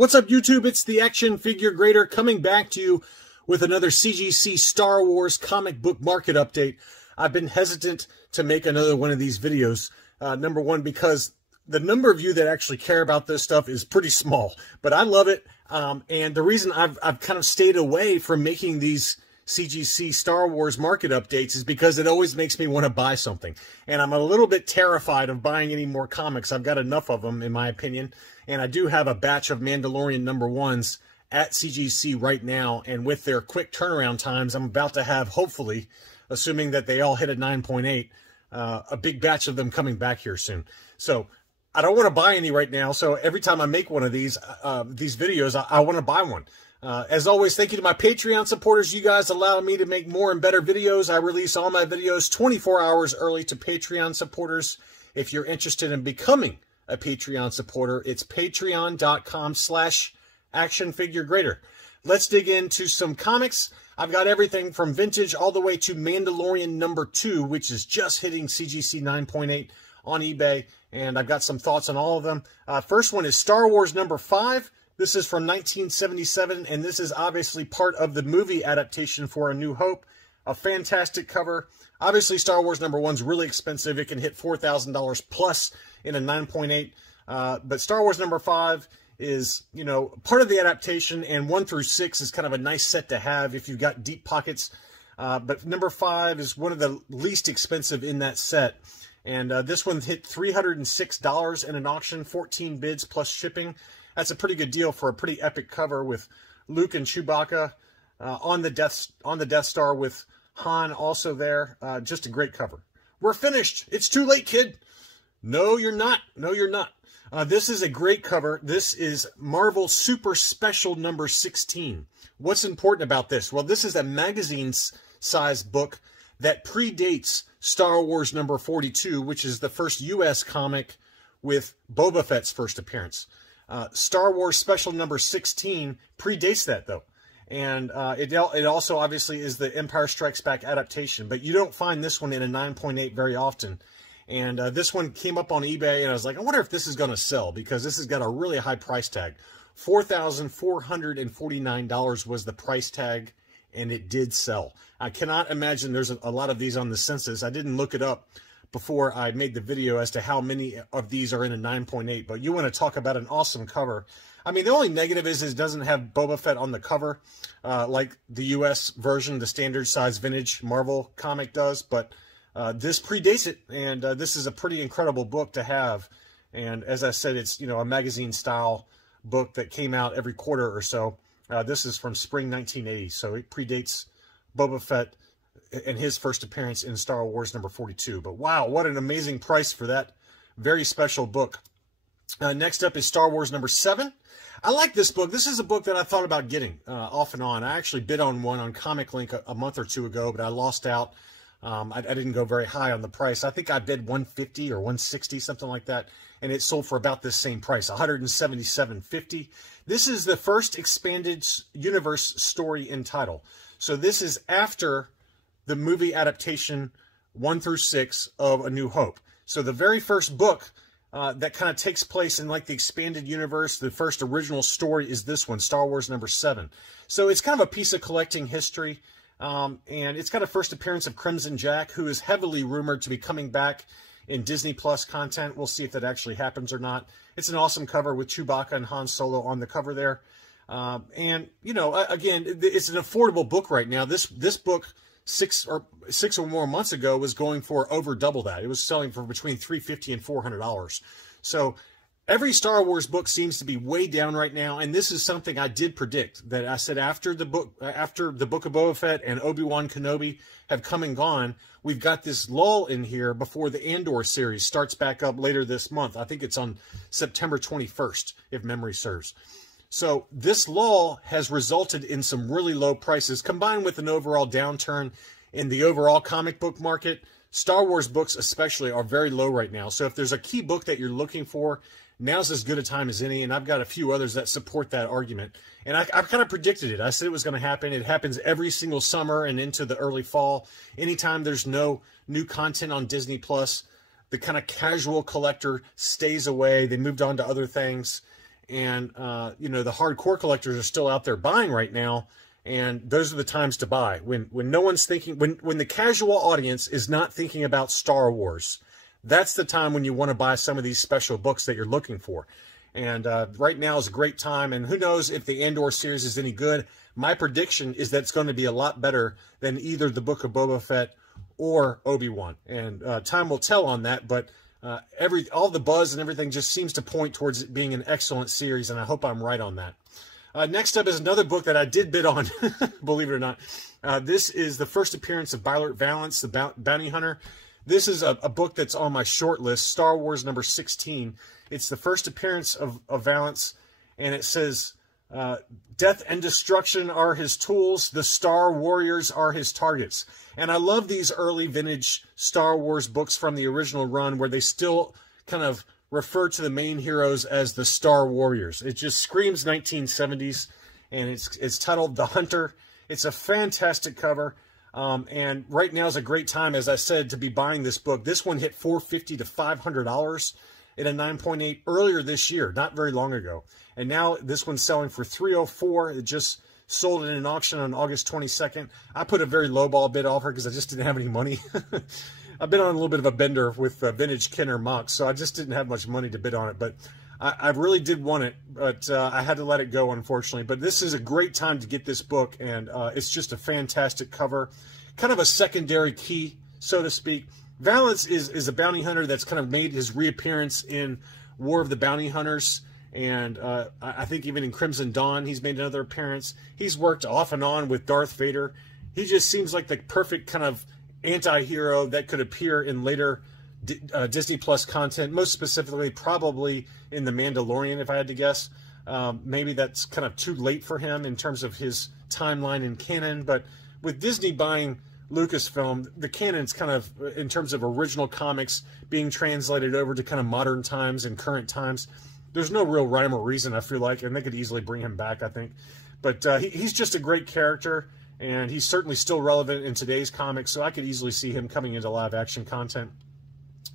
What's up, YouTube? It's the Action Figure Grader coming back to you with another CGC Star Wars comic book market update. I've been hesitant to make another one of these videos. Number one, because the number of you that actually care about this stuff is pretty small, but I love it. And the reason I've kind of stayed away from making these CGC Star Wars market updates is because it always makes me want to buy something. And I'm a little bit terrified of buying any more comics. I've got enough of them, in my opinion. And I do have a batch of Mandalorian Number Ones at CGC right now. And with their quick turnaround times, I'm about to have, hopefully, assuming that they all hit a 9.8, a big batch of them coming back here soon. So I don't want to buy any right now. So every time I make one of these videos, I want to buy one. As always, thank you to my Patreon supporters. You guys allow me to make more and better videos. I release all my videos 24 hours early to Patreon supporters. If you're interested in becoming a Patreon supporter, it's patreon.com/actionfiguregrader. Let's dig into some comics. I've got everything from vintage all the way to Mandalorian Number Two, which is just hitting CGC 9.8 on eBay, and I've got some thoughts on all of them. First one is Star Wars Number 5. This is from 1977, and this is obviously part of the movie adaptation for A New Hope. A fantastic cover. Obviously, Star Wars Number 1's really expensive. It can hit $4,000 plus in a 9.8. But Star Wars Number 5 is, you know, part of the adaptation, and 1 through 6 is kind of a nice set to have if you've got deep pockets. But Number 5 is one of the least expensive in that set. And this one hit $306 in an auction, 14 bids plus shipping. That's a pretty good deal for a pretty epic cover with Luke and Chewbacca on the Death Star with Han also there. Just a great cover. We're finished. It's too late, kid. No, you're not. No, you're not. This is a great cover. This is Marvel Super Special number 16. What's important about this? Well, this is a magazine-size book that predates Star Wars number 42, which is the first U.S. comic with Boba Fett's first appearance. Star Wars Special number 16 predates that, though. And it also, obviously, is the Empire Strikes Back adaptation. But you don't find this one in a 9.8 very often. And this one came up on eBay, and I was like, I wonder if this is going to sell, because this has got a really high price tag. $4,449 was the price tag, and it did sell. I cannot imagine there's a lot of these on the census. I didn't look it up before I made the video as to how many of these are in a 9.8, but you want to talk about an awesome cover. I mean, the only negative is it doesn't have Boba Fett on the cover, like the US version, the standard size vintage Marvel comic does, but this predates it, and this is a pretty incredible book to have. And as I said, it's, you know, a magazine style book that came out every quarter or so. This is from spring 1980, so it predates Boba Fett and his first appearance in Star Wars number 42. But wow, what an amazing price for that very special book. Next up is Star Wars number 7. I like this book. This is a book that I thought about getting off and on. I actually bid on one on Comic Link a month or two ago, but I lost out. I didn't go very high on the price. I think I bid $150 or $160, something like that, and it sold for about this same price, $177.50. This is the first expanded universe story in title. So this is after the movie adaptation 1 through 6 of A New Hope. So the very first book that kind of takes place in like the expanded universe, the first original story is this one, Star Wars number 7. So it's kind of a piece of collecting history, and it's got a first appearance of Crimson Jack, who is heavily rumored to be coming back in Disney Plus content. We'll see if that actually happens or not. It's an awesome cover with Chewbacca and Han Solo on the cover there. And, you know, again, it's an affordable book right now. This book, six or more months ago, was going for over double that. It was selling for between $350 and $400. So every Star Wars book seems to be way down right now, and this is something I did predict. That I said after the book of Boba Fett and Obi-Wan Kenobi have come and gone, we've got this lull in here before the Andor series starts back up later this month. I think it's on September 21st, if memory serves. So this lull has resulted in some really low prices, combined with an overall downturn in the overall comic book market. Star Wars books especially are very low right now. So if there's a key book that you're looking for, now's as good a time as any, and I've got a few others that support that argument. And I've kind of predicted it. I said it was going to happen. It happens every single summer and into the early fall. Anytime there's no new content on Disney Plus, the kind of casual collector stays away. They moved on to other things. and you know, the hardcore collectors are still out there buying right now, and those are the times to buy. When no one's thinking, when the casual audience is not thinking about Star Wars, that's the time when you want to buy some of these special books that you're looking for. And right now is a great time, and who knows if the Andor series is any good. My prediction is that it's going to be a lot better than either the Book of Boba Fett or Obi-Wan, and time will tell on that, but all the buzz and everything just seems to point towards it being an excellent series, and I hope I'm right on that. Next up is another book that I did bid on, believe it or not. This is the first appearance of Bylert Valance, the Bounty Hunter. This is a book that's on my short list, Star Wars number 16. It's the first appearance of Valance, and it says, death and destruction are his tools, the Star Warriors are his targets. And I love these early vintage Star Wars books from the original run where they still kind of refer to the main heroes as the Star Warriors. It just screams 1970s, and it's titled The Hunter. It's a fantastic cover, and right now is a great time, as I said, to be buying this book. This one hit $450 to $500 at a 9.8 earlier this year, not very long ago. And now this one's selling for $304. It just sold in an auction on August 22nd. I put a very lowball bid offer because I just didn't have any money. I've been on a little bit of a bender with vintage Kenner Mox, so I just didn't have much money to bid on it. But I really did want it, but I had to let it go, unfortunately. But this is a great time to get this book, and it's just a fantastic cover. Kind of a secondary key, so to speak. Valance is a bounty hunter that's kind of made his reappearance in War of the Bounty Hunters, and I think even in Crimson Dawn he's made another appearance. He's worked off and on with Darth Vader. He just seems like the perfect kind of anti-hero that could appear in later Disney Plus content, most specifically probably in The Mandalorian, if I had to guess. Maybe that's kind of too late for him in terms of his timeline in canon, but with Disney buying Lucasfilm, the canon's kind of, in terms of original comics, being translated over to kind of modern times and current times. There's no real rhyme or reason, I feel like, and they could easily bring him back, I think. But he's just a great character, and he's certainly still relevant in today's comics, so I could easily see him coming into live-action content.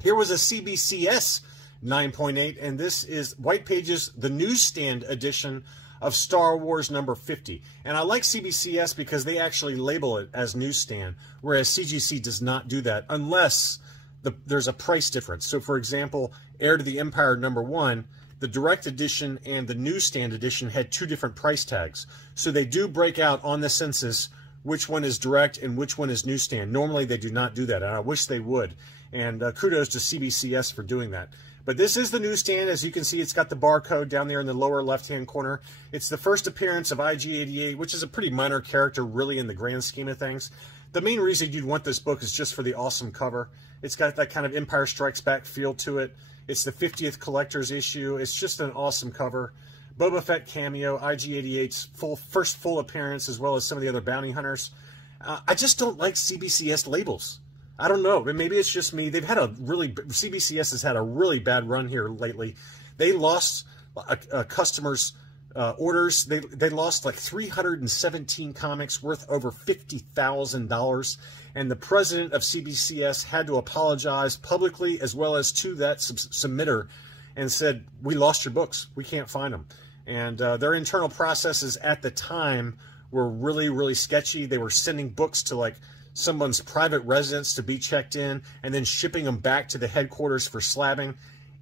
Here was a CBCS 9.8, and this is White Pages, the newsstand edition of Star Wars number 50. And I like CBCS because they actually label it as newsstand, whereas CGC does not do that unless there's a price difference. So, for example, Heir to the Empire number 1, the direct edition and the newsstand edition had two different price tags. So they do break out on the census which one is direct and which one is newsstand. Normally they do not do that, and I wish they would. And kudos to CBCS for doing that. But this is the newsstand. As you can see, it's got the barcode down there in the lower left-hand corner. It's the first appearance of IG-88, which is a pretty minor character, really, in the grand scheme of things. The main reason you'd want this book is just for the awesome cover. It's got that kind of Empire Strikes Back feel to it. It's the 50th collector's issue. It's just an awesome cover. Boba Fett cameo, IG-88's first full appearance, as well as some of the other bounty hunters. I just don't like CBCS labels. I don't know. Maybe it's just me. CBCS has had a really bad run here lately. They lost customers' orders. They lost like 317 comics worth over $50,000. And the president of CBCS had to apologize publicly as well as to that submitter and said, we lost your books. We can't find them. And their internal processes at the time were really, really sketchy. They were sending books to like someone's private residence to be checked in and then shipping them back to the headquarters for slabbing.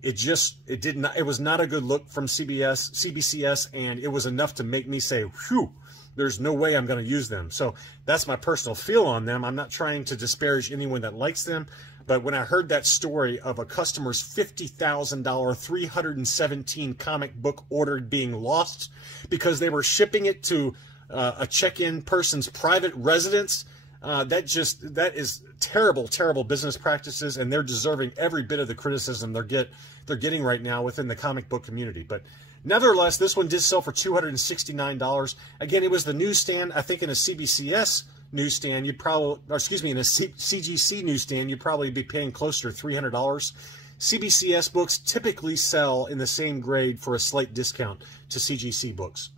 It was not a good look from CBCS, and it was enough to make me say, whew, there's no way I'm going to use them. So that's my personal feel on them. I'm not trying to disparage anyone that likes them, but when I heard that story of a customer's $50,000 317 comic book order being lost because they were shipping it to a check-in person's private residence, that is terrible, terrible business practices, and they're deserving every bit of the criticism they're getting right now within the comic book community. But nevertheless, this one did sell for $269. Again, it was the newsstand. I think in a CBCS newsstand, in a CGC newsstand, you'd probably be paying closer to $300. CBCS books typically sell in the same grade for a slight discount to CGC books.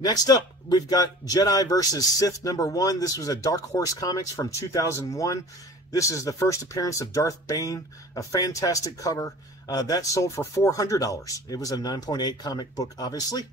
Next up, we've got Jedi vs. Sith number 1. This was a Dark Horse Comics from 2001. This is the first appearance of Darth Bane, a fantastic cover. That sold for $400. It was a 9.8 comic book, obviously.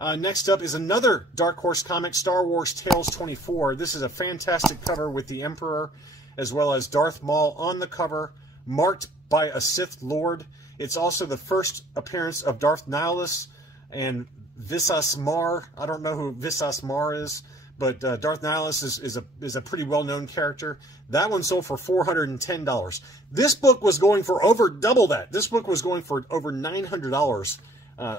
Next up is another Dark Horse comic, Star Wars Tales 24. This is a fantastic cover with the Emperor as well as Darth Maul on the cover, marked by a Sith Lord. It's also the first appearance of Darth Nihilus and Visas Mar. I don't know who Visas Mar is, but Darth Nihilus is a pretty well-known character. That one sold for $410. This book was going for over double that. This book was going for over $900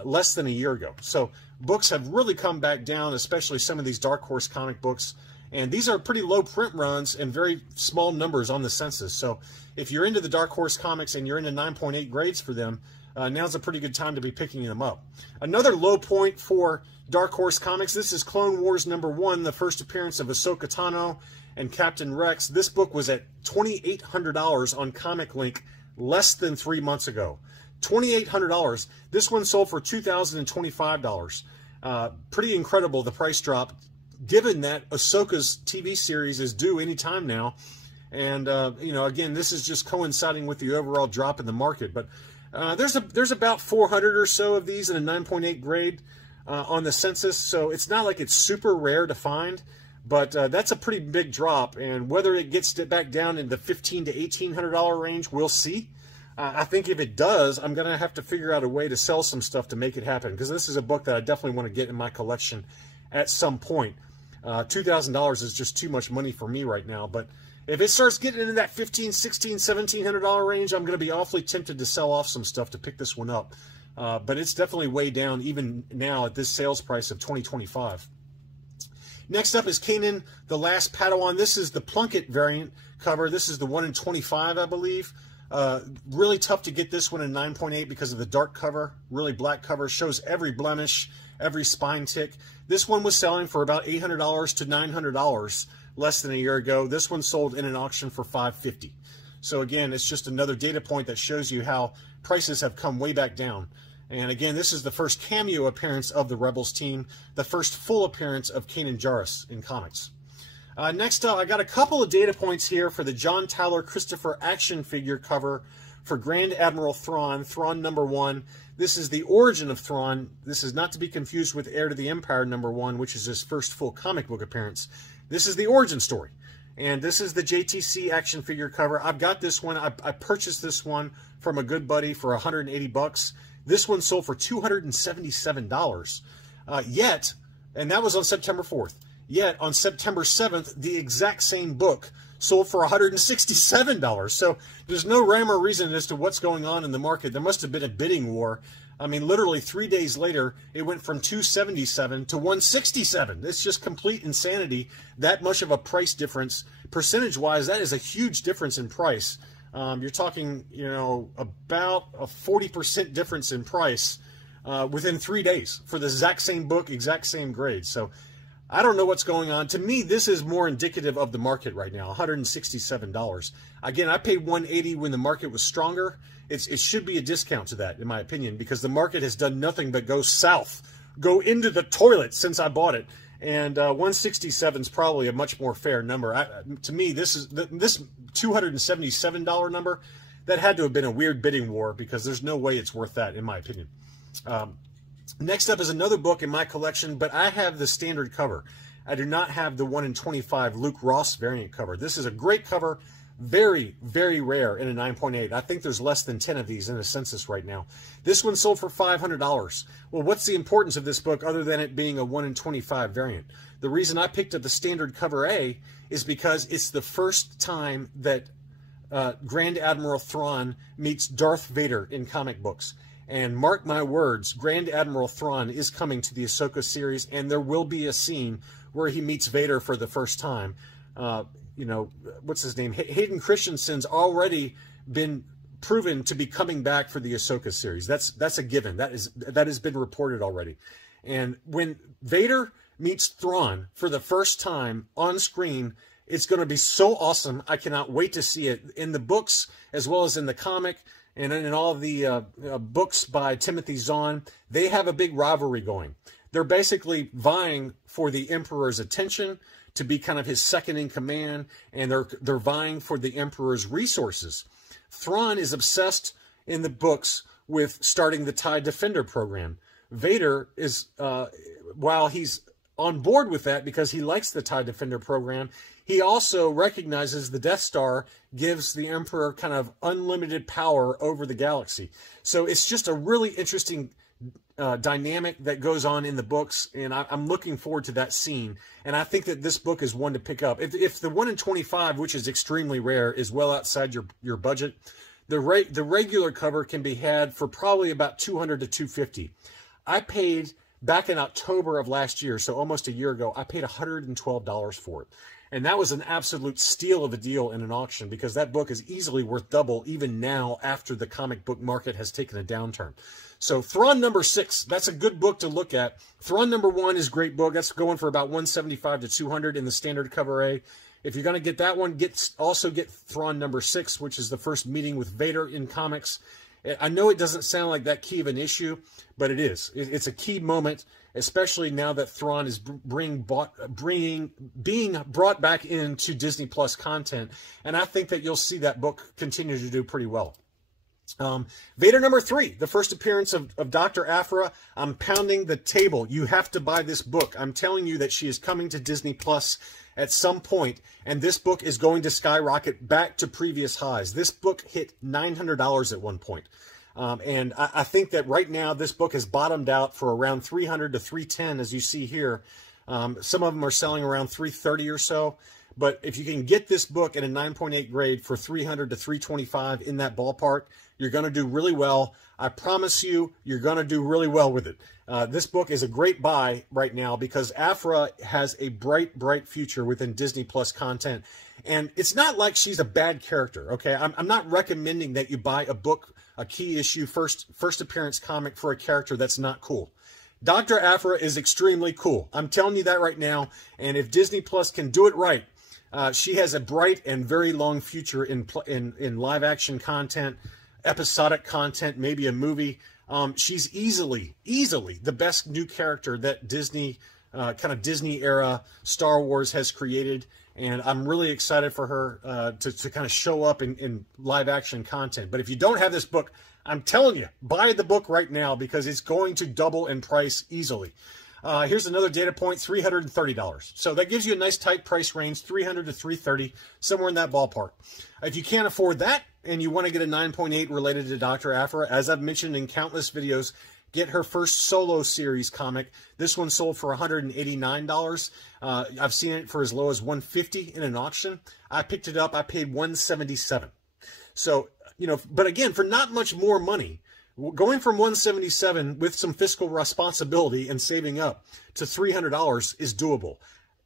less than a year ago. So books have really come back down, especially some of these Dark Horse comic books. And these are pretty low print runs and very small numbers on the census. So if you're into the Dark Horse comics and you're into 9.8 grades for them, now's a pretty good time to be picking them up. Another low point for Dark Horse comics, this is Clone Wars number 1, the first appearance of Ahsoka Tano and Captain Rex. This book was at $2,800 on Comic Link less than 3 months ago. $2,800. This one sold for $2,025. Pretty incredible, the price drop, given that Ahsoka's TV series is due anytime now. And, you know, again, this is just coinciding with the overall drop in the market. But there's about 400 or so of these in a 9.8 grade on the census. So it's not like it's super rare to find. But that's a pretty big drop. And whether it gets back down in the $1,500 to $1,800 range, we'll see. I think if it does, I'm going to have to figure out a way to sell some stuff to make it happen. Because this is a book that I definitely want to get in my collection at some point. $2,000 is just too much money for me right now. But if it starts getting into that $1,500, $1,600, $1,700 range, I'm going to be awfully tempted to sell off some stuff to pick this one up. But it's definitely way down even now at this sales price of $20.25. Next up is Kanan, the Last Padawan. This is the Plunkett variant cover. This is the 1 in 25, I believe. Really tough to get this one in 9.8 because of the dark cover, really black cover, shows every blemish, every spine tick. This one was selling for about $800 to $900 less than a year ago. This one sold in an auction for $550. So again, it's just another data point that shows you how prices have come way back down. And again, this is the first cameo appearance of the Rebels team, the first full appearance of Kanan Jarrus in comics. Next up, I got a couple of data points here for the John Tyler Christopher action figure cover for Grand Admiral Thrawn, Thrawn number 1. This is the origin of Thrawn. This is not to be confused with Heir to the Empire number 1, which is his first full comic book appearance. This is the origin story. And this is the JTC action figure cover. I've got this one. I purchased this one from a good buddy for $180. This one sold for $277. Yet, and that was on September 4th. Yet, on September 7th, the exact same book sold for $167. So there's no rhyme or reason as to what's going on in the market. There must have been a bidding war. I mean, literally 3 days later, it went from $277 to $167. It's just complete insanity. That much of a price difference. Percentage-wise, that is a huge difference in price. You're talking, you know, about a 40% difference in price within 3 days for the exact same book, exact same grade. So I don't know what's going on. To me, this is more indicative of the market right now, $167. Again, I paid $180 when the market was stronger. It should be a discount to that, in my opinion, because the market has done nothing but go south, go into the toilet since I bought it. And 167 is probably a much more fair number. To me, this $277 number, that had to have been a weird bidding war, because there's no way it's worth that, in my opinion. Next up is another book in my collection, but I have the standard cover. I do not have the 1 in 25 Luke Ross variant cover. This is a great cover, very, very rare in a 9.8. I think there's less than 10 of these in the census right now. This one sold for $500. Well, what's the importance of this book other than it being a 1 in 25 variant? The reason I picked up the standard cover A is because it's the first time that Grand Admiral Thrawn meets Darth Vader in comic books. And mark my words, Grand Admiral Thrawn is coming to the Ahsoka series, and there will be a scene where he meets Vader for the first time. You know, what's his name? Hayden Christensen's already been proven to be coming back for the Ahsoka series. That's a given. That has been reported already. And when Vader meets Thrawn for the first time on screen, it's going to be so awesome. I cannot wait to see it in the books as well as in the comic. And in all of the books by Timothy Zahn, they have a big rivalry going. They're basically vying for the Emperor's attention to be kind of his second in command, and they're vying for the Emperor's resources. Thrawn is obsessed in the books with starting the TIE Defender program. Vader is, while he's on board with that because he likes the TIE Defender program, he also recognizes the Death Star gives the Emperor kind of unlimited power over the galaxy. So it's just a really interesting dynamic that goes on in the books, and I'm looking forward to that scene. And I think that this book is one to pick up. If the 1 in 25, which is extremely rare, is well outside your budget, the regular cover can be had for probably about $200 to $250. I paid, back in October of last year, so almost a year ago, I paid $112 for it. And that was an absolute steal of a deal in an auction, because that book is easily worth double even now after the comic book market has taken a downturn. So Thrawn number 6, that's a good book to look at. Thrawn number 1 is a great book. That's going for about $175 to $200 in the standard cover A. If you're going to get that one, also get Thrawn number 6, which is the first meeting with Vader in comics. I know it doesn't sound like that key of an issue, but it is. It's a key moment, especially now that Thrawn is being brought back into Disney Plus content. And I think that you'll see that book continue to do pretty well. Vader number 3, the first appearance of Dr. Aphra. I'm pounding the table. You have to buy this book. I'm telling you that she is coming to Disney Plus at some point, and this book is going to skyrocket back to previous highs. This book hit $900 at one point. And I think that right now this book has bottomed out for around $300 to $310, as you see here. Some of them are selling around $330 or so. But if you can get this book at a 9.8 grade for $300 to $325 in that ballpark, you're going to do really well. I promise you, you're going to do really well with it. This book is a great buy right now because Aphra has a bright, bright future within Disney Plus content. And it's not like she's a bad character, okay? I'm not recommending that you buy a book, a key issue, first appearance comic for a character that's not cool. Dr. Aphra is extremely cool. I'm telling you that right now. And if Disney Plus can do it right, she has a bright and very long future in live action content, episodic content, maybe a movie. She's easily the best new character that Disney, kind of Disney era Star Wars has created. And I'm really excited for her to kind of show up in live action content. But if you don't have this book, I'm telling you, buy the book right now because it's going to double in price easily. Here's another data point, $330. So that gives you a nice tight price range, $300 to $330, somewhere in that ballpark. If you can't afford that and you want to get a 9.8 related to Dr. Aphra, as I've mentioned in countless videos, get her first solo series comic. This one sold for $189. I've seen it for as low as $150 in an auction. I picked it up. I paid $177. So, you know, but again, for not much more money, going from $177 with some fiscal responsibility and saving up to $300 is doable.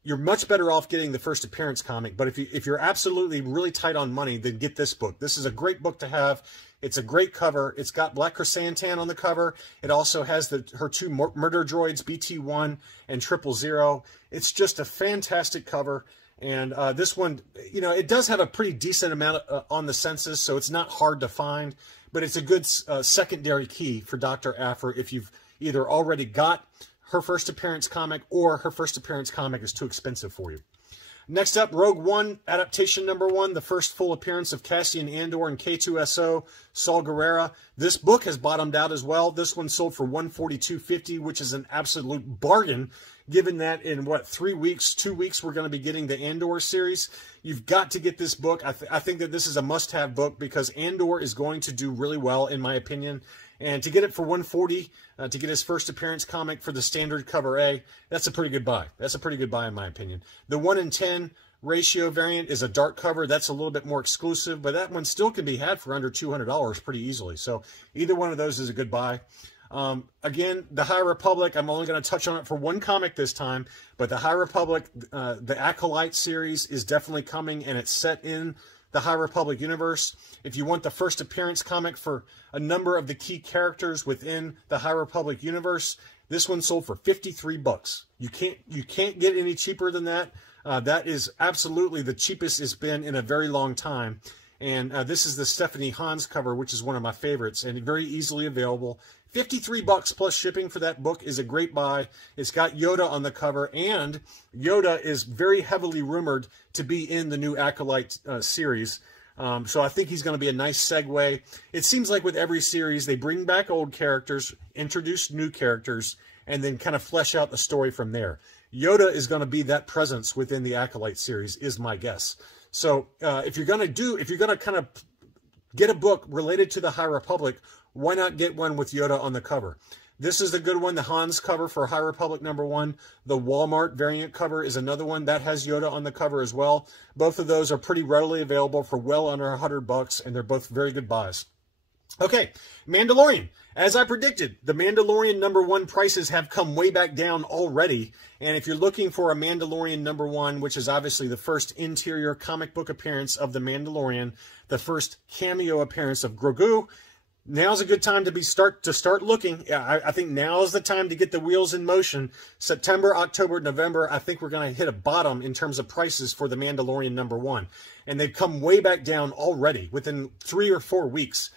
You're much better off getting the first appearance comic, but if you're absolutely really tight on money, then get this book. This is a great book to have. It's a great cover. It's got Black Chrysanthemum on the cover. It also has her two murder droids, BT-1 and 000. It's just a fantastic cover. And this one, you know, it does have a pretty decent amount on the census, so it's not hard to find. But it's a good secondary key for Dr. Aphra if you've either already got her first appearance comic or her first appearance comic is too expensive for you. Next up, Rogue One Adaptation number 1, the first full appearance of Cassian Andor and K2SO, Saul Guerrera. This book has bottomed out as well. This one sold for $142.50, which is an absolute bargain, given that in, 2 weeks, we're going to be getting the Andor series. You've got to get this book. I think that this is a must-have book because Andor is going to do really well, in my opinion. And to get it for $140, to get his first appearance comic for the standard cover A, that's a pretty good buy. That's a pretty good buy, in my opinion. The 1 in 10 ratio variant is a dark cover. That's a little bit more exclusive, but that one still can be had for under $200 pretty easily. So either one of those is a good buy. Again, the High Republic, I'm only going to touch on it for one comic this time, but the High Republic, the Acolyte series is definitely coming, and it's set in the High Republic universe. If you want the first appearance comic for a number of the key characters within the High Republic universe, this one sold for $53. You can't get any cheaper than that. That is absolutely the cheapest it's been in a very long time. And this is the Stephanie Hans cover, which is one of my favorites, and very easily available. $53 plus shipping for that book is a great buy. It's got Yoda on the cover, and Yoda is very heavily rumored to be in the new Acolyte series. So I think he's going to be a nice segue. It seems like with every series, they bring back old characters, introduce new characters, and then kind of flesh out the story from there. Yoda is going to be that presence within the Acolyte series, is my guess. So if you're going to kind of get a book related to the High Republic, why not get one with Yoda on the cover? This is the good one, the Hans cover for High Republic #1. The Walmart variant cover is another one that has Yoda on the cover as well. Both of those are pretty readily available for well under $100, and they're both very good buys. Okay, Mandalorian. As I predicted, the Mandalorian #1 prices have come way back down already. And if you're looking for a Mandalorian #1, which is obviously the first interior comic book appearance of the Mandalorian, the first cameo appearance of Grogu, now's a good time to start looking. I think now is the time to get the wheels in motion. September, October, November, I think we're going to hit a bottom in terms of prices for the Mandalorian #1. And they've come way back down already within 3 or 4 weeks.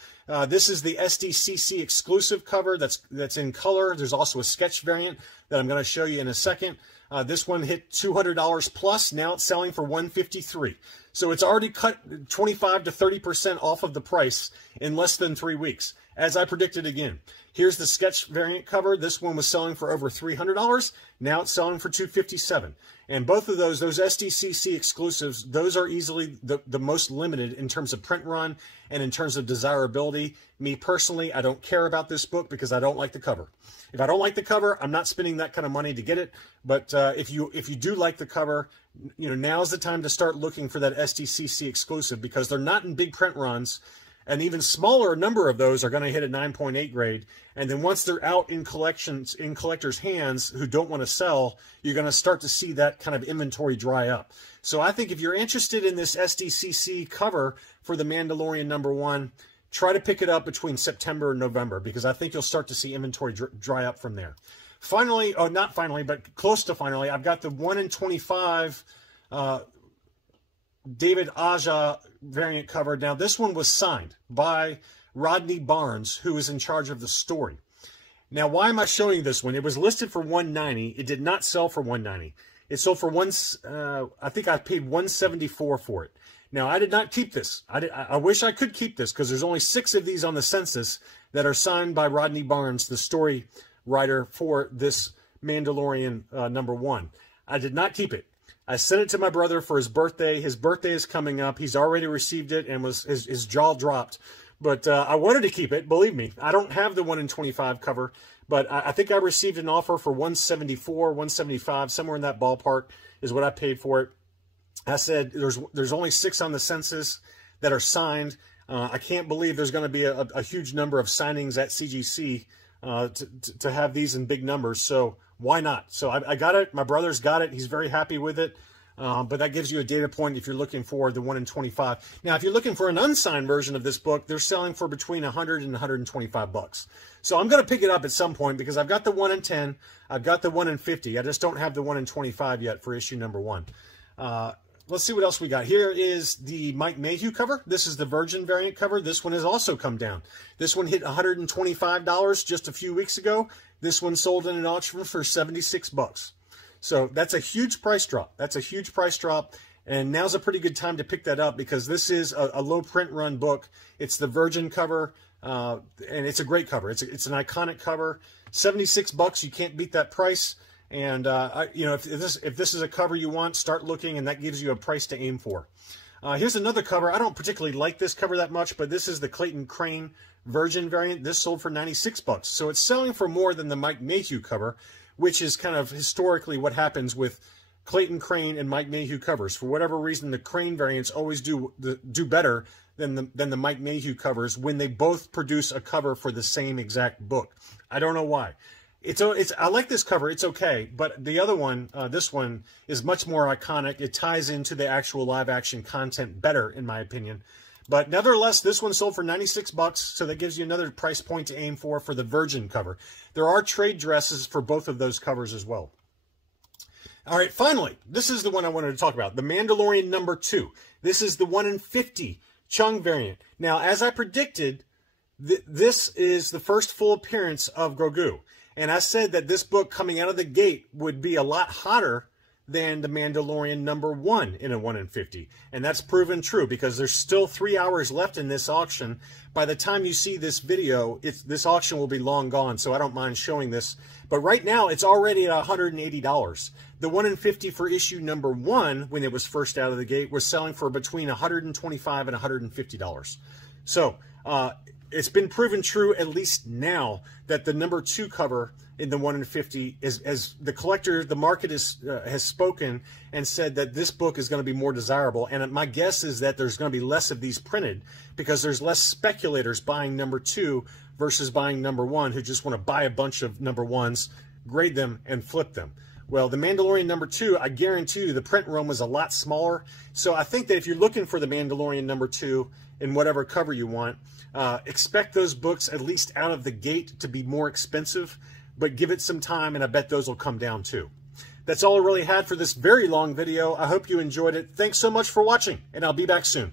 This is the SDCC exclusive cover that's in color. There's also a sketch variant that I'm going to show you in a second. This one hit $200 plus. Now it's selling for $153. So it's already cut 25 to 30% off of the price in less than 3 weeks, as I predicted again. Here's the sketch variant cover. This one was selling for over $300. Now it's selling for $257. And both of those SDCC exclusives, those are easily the most limited in terms of print run and in terms of desirability. Me personally, I don't care about this book because I don't like the cover. If I don't like the cover, I'm not spending that kind of money to get it. But if you do like the cover, now's the time to start looking for that SDCC exclusive, because they're not in big print runs. An even smaller number of those are going to hit a 9.8 grade. And then once they're out in collectors' hands who don't want to sell, you're going to start to see that kind of inventory dry up. So I think if you're interested in this SDCC cover for the Mandalorian #1, try to pick it up between September and November, because I think you'll start to see inventory dry up from there. Finally, oh, not finally, but close to finally, I've got the 1 in 25 David Aja variant cover. Now, this one was signed by Rodney Barnes, who is in charge of the story. Now, why am I showing this one? It was listed for $190. It did not sell for $190. It sold for I think I paid $174 for it. Now, I did not keep this. I wish I could keep this, because there's only 6 of these on the census that are signed by Rodney Barnes, the story writer for this Mandalorian #1. I did not keep it. I sent it to my brother for his birthday. His birthday is coming up. He's already received it and his jaw dropped. But I wanted to keep it, believe me. I don't have the 1 in 25 cover, but I think I received an offer for $174, $175, somewhere in that ballpark is what I paid for it. I said there's only 6 on the census that are signed. I can't believe there's going to be a huge number of signings at CGC to have these in big numbers. So why not? So I got it. My brother's got it. He's very happy with it. But that gives you a data point if you're looking for the 1 in 25. Now, if you're looking for an unsigned version of this book, they're selling for between $100 and $125. So I'm going to pick it up at some point, because I've got the 1 in 10. I've got the 1 in 50. I just don't have the 1 in 25 yet for issue #1. Let's see what else we got. Here is the Mike Mayhew cover. This is the Virgin variant cover. This one has also come down. This one hit $125 just a few weeks ago. This one sold in an auction for $76. So that's a huge price drop. That's a huge price drop. And now's a pretty good time to pick that up, because this is a low print run book. It's the Virgin cover, and it's a great cover. It's an iconic cover. $76, you can't beat that price. And if this is a cover you want, start looking, and that gives you a price to aim for. Here's another cover. I don't particularly like this cover that much, but this is the Clayton Crane Virgin variant. This sold for $96. So it's selling for more than the Mike Mayhew cover, which is kind of historically what happens with Clayton Crane and Mike Mayhew covers. For whatever reason, the Crane variants always do better than the Mike Mayhew covers when they both produce a cover for the same exact book. I don't know why. I like this cover. It's okay, but the other one, this one, is much more iconic. It ties into the actual live-action content better, in my opinion. But nevertheless, this one sold for $96, so that gives you another price point to aim for the Virgin cover. There are trade dresses for both of those covers as well. All right, finally, this is the one I wanted to talk about, the Mandalorian #2. This is the 1 in 50 Chung variant. Now, as I predicted, this is the first full appearance of Grogu. And I said that this book coming out of the gate would be a lot hotter than the Mandalorian #1 in a 1 in 50. And that's proven true because there's still 3 hours left in this auction. By the time you see this video, this auction will be long gone, so I don't mind showing this. But right now, it's already at $180. The 1 in 50 for issue #1, when it was first out of the gate, was selling for between $125 and $150. So, it's been proven true, at least now, that the #2 cover in the 1 in 50 is, as the collector, the market has spoken and said that this book is going to be more desirable. And my guess is that there's going to be less of these printed because there's less speculators buying #2 versus buying #1 who just want to buy a bunch of #1s, grade them, and flip them. Well, the Mandalorian #2, I guarantee you the print run was a lot smaller. So I think that if you're looking for the Mandalorian #2 in whatever cover you want, expect those books, at least out of the gate, to be more expensive, but give it some time and I bet those will come down too. That's all I really had for this very long video. I hope you enjoyed it. Thanks so much for watching, and I'll be back soon.